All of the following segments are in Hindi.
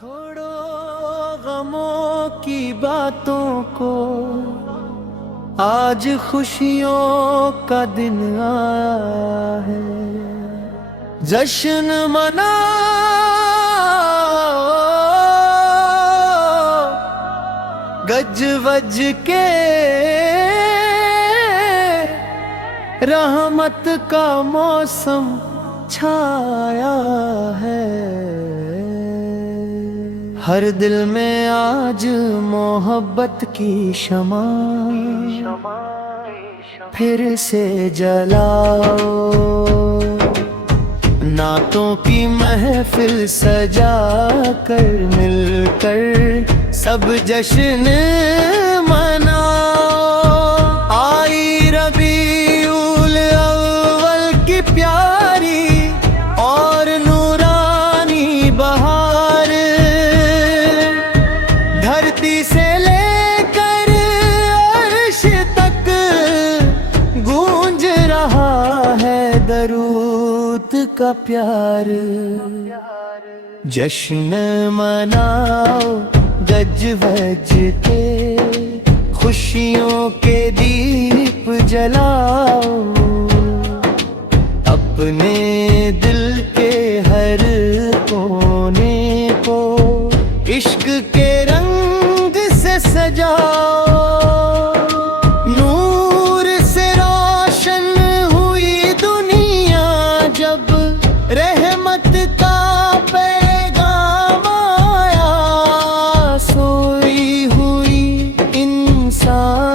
छोड़ो गमों की बातों को, आज खुशियों का दिन आया है। जश्न मनाओ गज वज के, रहमत का मौसम छाया है। हर दिल में आज मोहब्बत की शमा फिर से जलाओ। नातों की महफिल सजा कर मिलकर सब जश्न मनाओ। आई रबीउल अव्वल की प्यारी और नूरानी बहार, धरती से लेकर अर्श तक गूंज रहा है दरूद का प्यार। जश्न मनाओ गज वज के, खुशियों के दीप जलाओ। अपने दिल के हर कोने को इश्क के रंग से सजाओ। नूर से रोशन हुई दुनिया जब रहमत का पैगाम आया। सोई हुई इंसानियत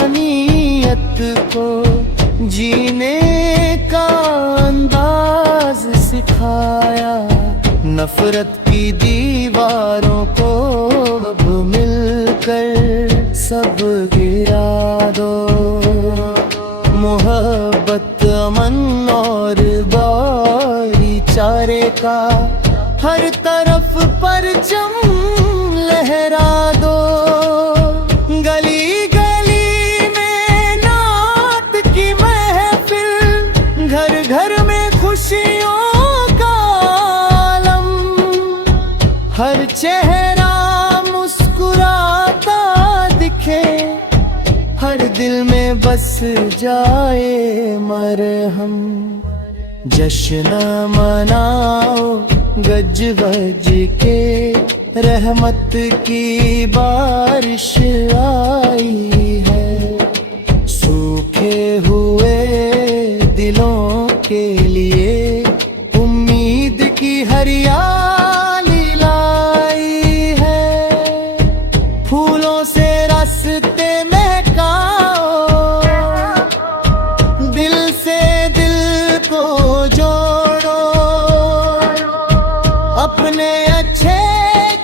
को जीने का अंदाज सिखाया। नफरत की दीवारों को अब मिलकर सब गिरा दो। मोहब्बत अमन और भाईचारे का हर तरफ परचम लहरा दो। गली गली में नात की महफिल, घर घर में खुशियों का आलम। हर चेहरा मुस्कुराता दिखे, हर दिल में बस जाए मरहम। जश्न मनाओ गज वज के, रहमत की बारिश आई है। सूखे हुए दिलों के लिए उम्मीद की हरियाली लाई है। फूलों से रास्ते महकाओ, दिल से दिल को जोड़ो। अपने अच्छे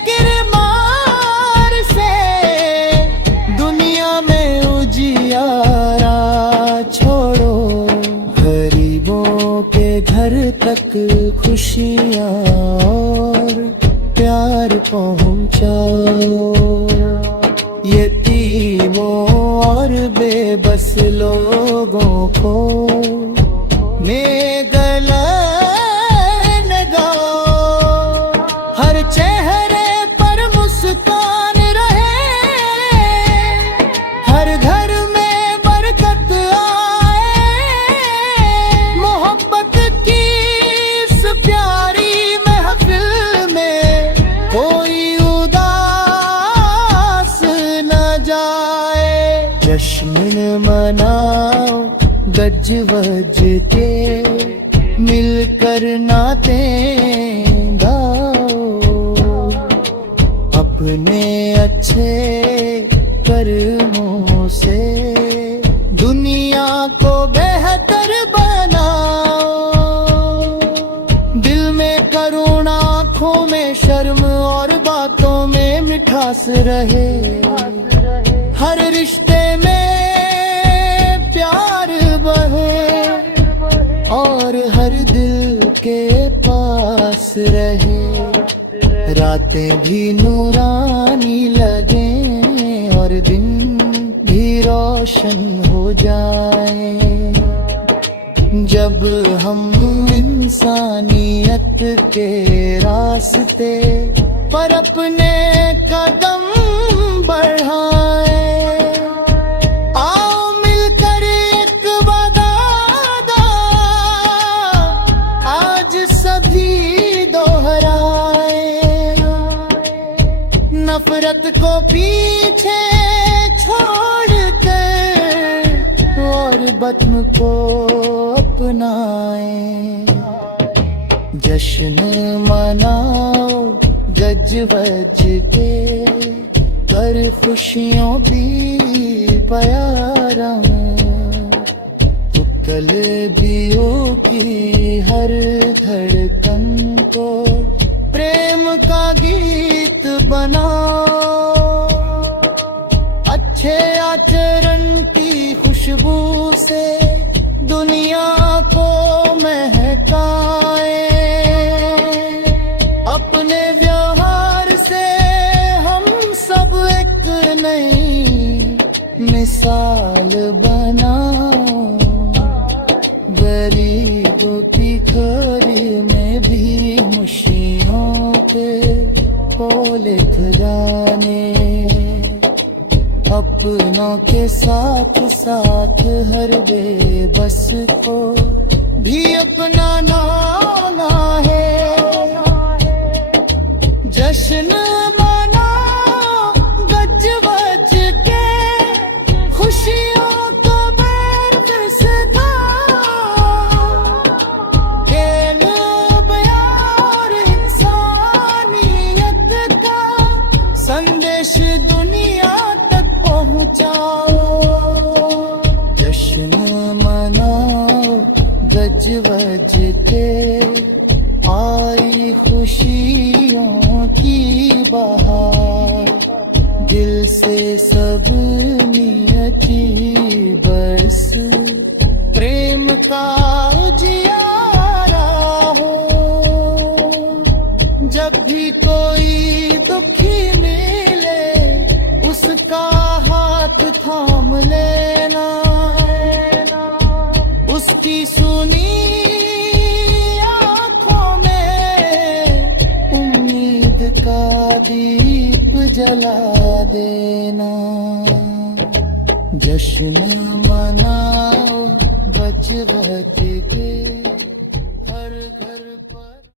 किरमार से दुनिया में उजियारा छोड़ो। गरीबों के घर तक खुशियाँ और प्यार पहुँचाओ। यतीमों और बेबस लोगों को नेगल लगाओ। हर चेहरे पर मुस्कान रहे, हर घर में बरकत आए। मोहब्बत की इस प्यारी महफिल में कोई उदास न जाए। जश्न मनाओ गज वज के, मिलकर नातें गाओ। अपने अच्छे कर्मों से दुनिया को बेहतर बनाओ। दिल में करुणा, आँखों में शर्म और बातों में मिठास रहे। हर रिश्ते में प्यार बहे और हर दिल के पास रहे। रातें भी नूरानी लगे और दिन भी रोशन हो जाए। जब हम इंसानियत के रास्ते पर अपने कदम बढ़ाए। आओ मिलकर एक वादा आज सभी दोहराए। नफरत को पीछे छोड़ कर और बत्म को अपनाए। जश्न मनाओ गज वज के, कर खुशियों भी प्यारम। उतल बियो की हर धड़कन को प्रेम का गीत बनाओ। अच्छे आचरण की खुशबू से दुनिया को महकाए। अपने व्यवहार से हम सब एक नई मिसाल बनाओ। गरीबों की खोरी में भी खुशियों के पोले खजाने। अपनों के साथ साथ हर बेबस को भी अपनाना है। जश्न मनाओ गज वज के, खुशियों को बरसाओ। खेल प्यार इंसानियत का संदेश दुनिया तक पहुंचाओ। जश्न मनाओ गज वज के, आई खुशियों की बहार। दिल से सब नियति बस प्रेम का उजियारा हो। जब भी कोई दुखी मिले उसका हाथ थाम लेना। उसकी सुनी का दीप जला देना। जश्न मनाओ बच बच के।